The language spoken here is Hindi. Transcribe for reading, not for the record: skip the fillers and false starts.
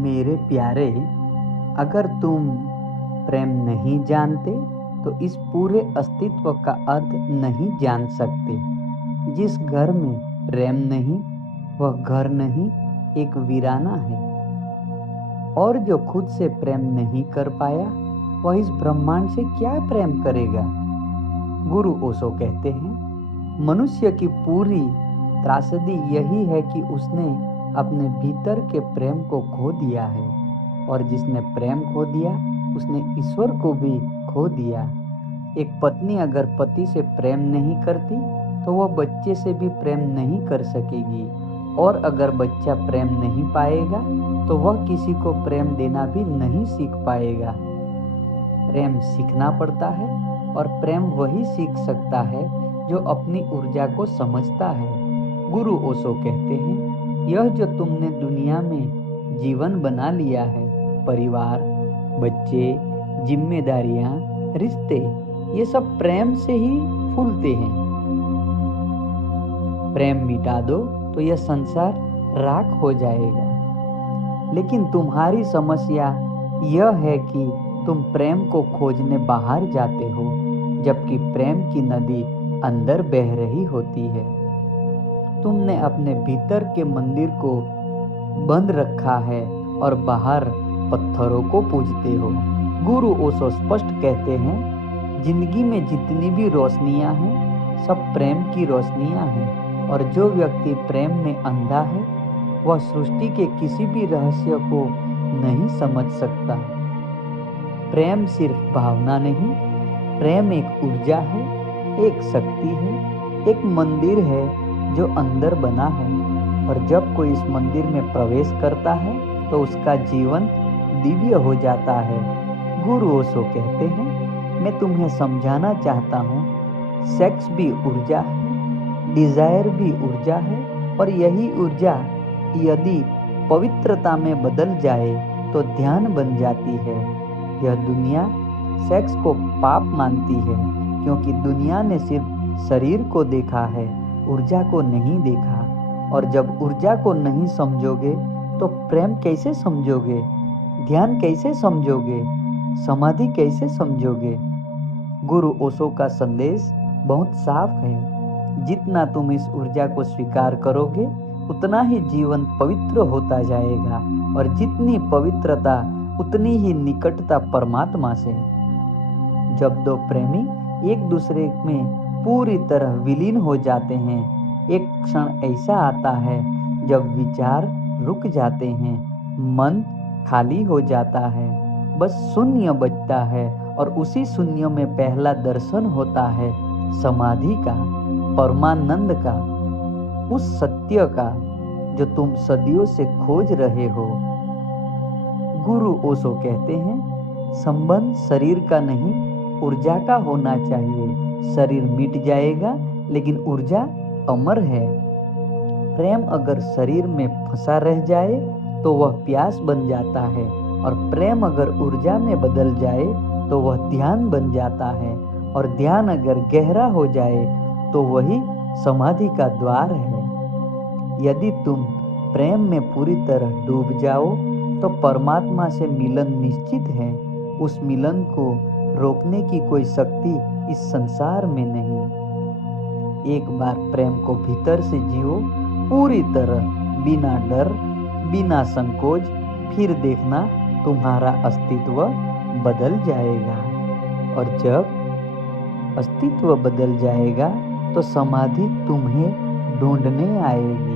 मेरे प्यारे, अगर तुम प्रेम नहीं जानते तो इस पूरे अस्तित्व का अर्थ नहीं जान सकते। जिस घर में प्रेम नहीं वह घर नहीं, एक वीराना है। और जो खुद से प्रेम नहीं कर पाया वह इस ब्रह्मांड से क्या प्रेम करेगा। गुरु ओशो कहते हैं, मनुष्य की पूरी त्रासदी यही है कि उसने अपने भीतर के प्रेम को खो दिया है, और जिसने प्रेम खो दिया उसने ईश्वर को भी खो दिया। एक पत्नी अगर पति से प्रेम नहीं करती तो वह बच्चे से भी प्रेम नहीं कर सकेगी, और अगर बच्चा प्रेम नहीं पाएगा तो वह किसी को प्रेम देना भी नहीं सीख पाएगा। प्रेम सीखना पड़ता है, और प्रेम वही सीख सकता है जो अपनी ऊर्जा को समझता है। गुरु ओशो कहते हैं, यह जो तुमने दुनिया में जीवन बना लिया है, परिवार, बच्चे, जिम्मेदारियां, रिश्ते, ये सब प्रेम से ही फूलते हैं। प्रेम मिटा दो तो यह संसार राख हो जाएगा। लेकिन तुम्हारी समस्या यह है कि तुम प्रेम को खोजने बाहर जाते हो, जबकि प्रेम की नदी अंदर बह रही होती है। तुमने अपने भीतर के मंदिर को बंद रखा है और बाहर पत्थरों को पूजते हो। गुरु ओशो स्पष्ट कहते हैं, जिंदगी में जितनी भी रोशनियां हैं सब प्रेम की रोशनियां हैं, और जो व्यक्ति प्रेम में अंधा है वह सृष्टि के किसी भी रहस्य को नहीं समझ सकता। प्रेम सिर्फ भावना नहीं, प्रेम एक ऊर्जा है, एक शक्ति है, एक मंदिर है जो अंदर बना है, और जब कोई इस मंदिर में प्रवेश करता है तो उसका जीवन दिव्य हो जाता है। गुरु ओशो कहते हैं, मैं तुम्हें समझाना चाहता हूँ, सेक्स भी ऊर्जा है, डिजायर भी ऊर्जा है, और यही ऊर्जा यदि पवित्रता में बदल जाए तो ध्यान बन जाती है। यह दुनिया सेक्स को पाप मानती है, क्योंकि दुनिया ने सिर्फ शरीर को देखा है, ऊर्जा को नहीं देखा। और जब ऊर्जा को नहीं समझोगे तो प्रेम कैसे समझोगे, ध्यान कैसे समझोगे, समाधि कैसे समझोगे। गुरु ओशो का संदेश बहुत साफ है, जितना तुम इस ऊर्जा को स्वीकार करोगे उतना ही जीवन पवित्र होता जाएगा, और जितनी पवित्रता उतनी ही निकटता परमात्मा से। जब दो प्रेमी एक दूसरे में पूरी तरह विलीन हो जाते हैं, एक क्षण ऐसा आता है जब विचार रुक जाते हैं, मन खाली हो जाता है, बस शून्य बचता है, और उसी शून्य में पहला दर्शन होता है समाधि का, परमानंद का, उस सत्य का जो तुम सदियों से खोज रहे हो। गुरु ओशो कहते हैं, संबंध शरीर का नहीं ऊर्जा का होना चाहिए। शरीर मिट जाएगा लेकिन ऊर्जा अमर है। प्रेम अगर शरीर में फंसा रह जाए तो वह प्यास बन जाता है, और प्रेम अगर ऊर्जा में बदल जाए तो वह ध्यान बन जाता है, और ध्यान अगर गहरा हो जाए तो वही समाधि का द्वार है। यदि तुम प्रेम में पूरी तरह डूब जाओ तो परमात्मा से मिलन निश्चित है। उस मिलन को रोकने की कोई शक्ति इस संसार में नहीं। एक बार प्रेम को भीतर से जियो पूरी तरह, बिना डर, बिना संकोच, फिर देखना तुम्हारा अस्तित्व बदल जाएगा। और जब अस्तित्व बदल जाएगा तो समाधि तुम्हें ढूंढने आएगी।